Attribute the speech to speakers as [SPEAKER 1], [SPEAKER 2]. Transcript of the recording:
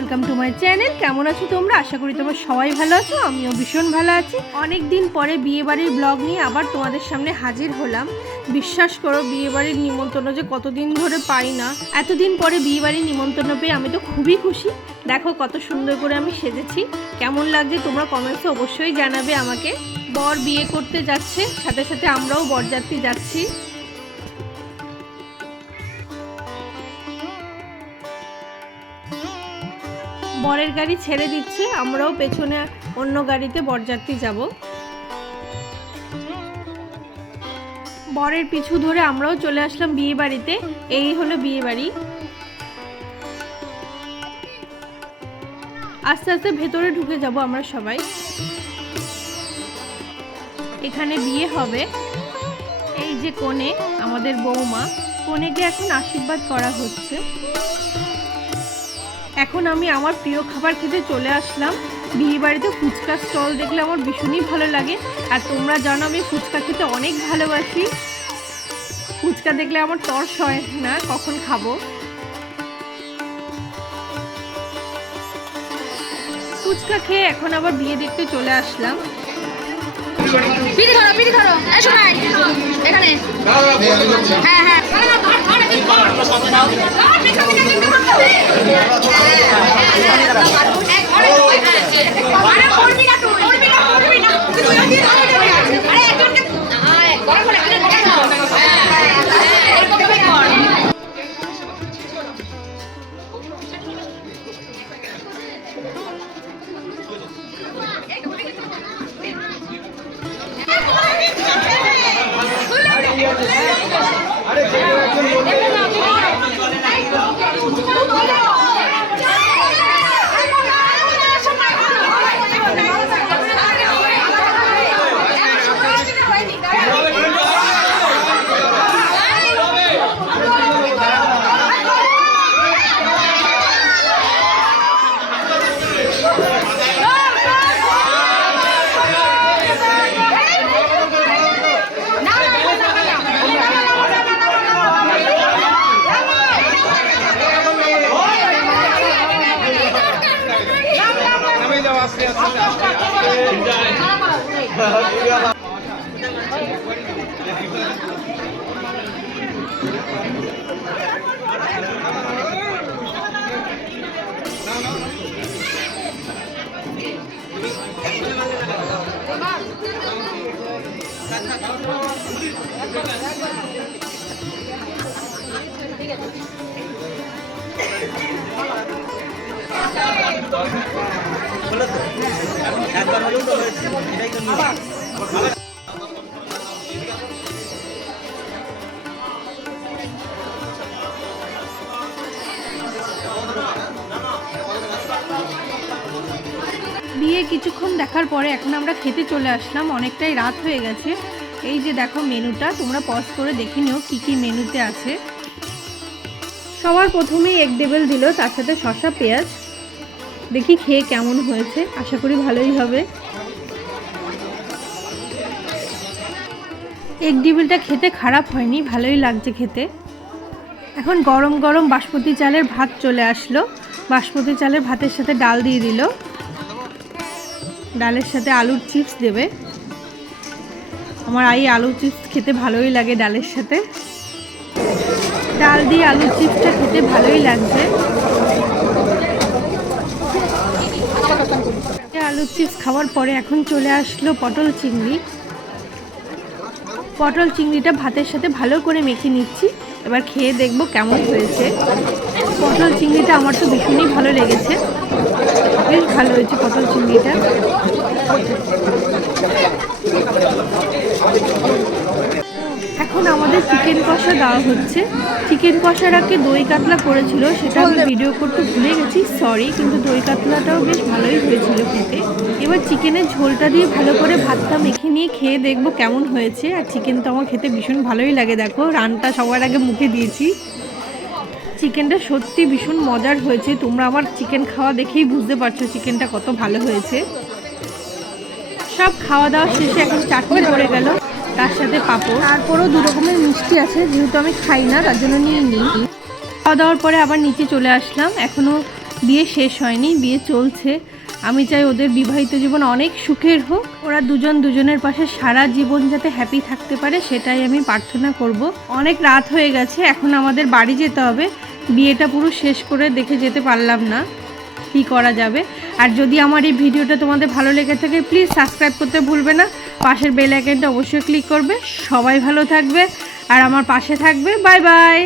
[SPEAKER 1] Welcome to my channel কেমন আছো তোমরা? আশা করি তোমরা সবাই ভালো আছো, আমিও ভীষণ ভালো আছি। অনেক দিন পরে বিয়ে বাড়ির ব্লগ নিয়ে আবার তোমাদের সামনে হাজির হলাম। বিশ্বাস করো বিয়ে বাড়ির নিমন্ত্রণ যে কতদিন ধরে পাই না, এতদিন পরে বিয়ে বাড়ির নিমন্ত্রণ পেয়ে আমি তো খুবই খুশি। দেখো কত সুন্দর করে আমি সেজেছি। কেমন লাগছে তোমরা কমেন্টসে অবশ্যই জানাবে আমাকে। বর বিয়ে করতে যাচ্ছে, সাথে সাথে আমরাও বরযাত্রী যাচ্ছি। বরের গাড়ি ছেড়ে দিচ্ছে, আমরাও পেছনে অন্য গাড়িতে বরযাত্রী যাব। বরের পিছু ধরে আমরাও চলে আসলাম বিয়ে বাড়িতে, এই হলো বিয়ে বাড়ি। আস্তে আস্তে ভেতরে ঢুকে যাব আমরা সবাই। এখানে বিয়ে হবে। এই যে কোণে আমাদের বৌমা, কোণেকে এখন আশীর্বাদ করা হচ্ছে। এখন আমি আমার প্রিয় খাবার খেতে চলে আসলাম। বিয়ে বাড়িতে ফুচকা স্টল দেখলে আমার ভীষণই ভালো লাগে। আর তোমরা জানো আমি ফুচকা খেতে অনেক ভালোবাসি। ফুচকা দেখলে আমার তর্স হয়, না, কখন খাব? ফুচকা খেয়ে এখন আবার বিয়ে দেখতে চলে আসলাম।
[SPEAKER 2] ধরো এখানে। হ্যাঁ হ্যাঁ। আরে ¡Ahora, একবার হলেও তো হয়েছে এটাই তো
[SPEAKER 1] বিয়ে কিছুক্ষণ দেখার পরে এখন আমরা খেতে চলে আসলাম। অনেকটাই রাত হয়ে গেছে। এই যে দেখো মেনুটা, তোমরা পজ করে দেখে নিও কী কী মেনুতে আছে। সবার প্রথমেই এক টেবিল দিল, তার সাথে শসা, পেঁয়াজ। দেখি খেয়ে কেমন হয়েছে, আশা করি ভালোই হবে। এক ডিবিলটা খেতে খারাপ হয়নি, ভালোই লাগছে খেতে। এখন গরম গরম বাসমতি চালের ভাত চলে আসলো। বাসমতি চালের ভাতের সাথে ডাল দিয়ে দিল। ডালের সাথে আলুর চিপস দেবে। আমার আই আলুর চিপস খেতে ভালোই লাগে ডালের সাথে। ডাল দিয়ে আলুর চিপসটা খেতে ভালোই লাগছে। আলুর চিপস খাওয়ার পরে এখন চলে আসলো পটল চিংড়ি। পটল চিংড়িটা ভাতের সাথে ভালো করে মেখে নিচ্ছি। এবার খেয়ে দেখব কেমন হয়েছে। পটল চিংড়িটা আমার তো ভীষণই ভালো লেগেছে। বেশ ভালো হয়েছে পটল চিংড়িটা। এখন আমাদের চিকেন কষা দেওয়া হচ্ছে। চিকেন কষার আগে দই কাতলা করেছিল, সেটা আমি ভিডিও করতে ভুলে গেছি সরি কিন্তু দই কাতলাটাও বেশ ভালোই হয়েছিল খেতে। এবার চিকেনের ঝোলটা দিয়ে ভালো করে ভাতটা মেখে নিয়ে খেয়ে দেখব কেমন হয়েছে। আর চিকেন তো আমার খেতে ভীষণ ভালোই লাগে, দেখো, রানটা সবার আগে মুখে দিয়েছি। চিকেনটা সত্যি ভীষণ মজার হয়েছে। তোমরা আমার চিকেন খাওয়া দেখেই বুঝতে পারছ চিকেনটা কত ভালো হয়েছে। সব খাওয়া দাওয়া শেষে এখন চাটনি পড়ে গেল তার সাথে পাঁপড়। তারপরও দু রকমের মিষ্টি আছে যেহেতু আমি খাই না তার জন্য নিয়ে নিই। খাওয়া দাওয়ার পরে আবার নিচে চলে আসলাম এখনও বিয়ে শেষ হয়নি বিয়ে চলছে। আমি চাই ওদের বিবাহিত জীবন অনেক সুখের হোক। ওরা দুজন দুজনের পাশে সারা জীবন যাতে হ্যাপি থাকতে পারে, সেটাই আমি প্রার্থনা করব। অনেক রাত হয়ে গেছে, এখন আমাদের বাড়ি যেতে হবে। বিয়েটা পুরো শেষ করে দেখে যেতে পারলাম না কী করা যাবে। আর যদি আমার এই ভিডিওটা তোমাদের ভালো লেগে থাকে প্লিজ সাবস্ক্রাইব করতে ভুলবে না। পাশের বেল আইকনটা অবশ্যই ক্লিক করবে। সবাই ভালো থাকবে। আর আমার পাশে থাকবে। Bye bye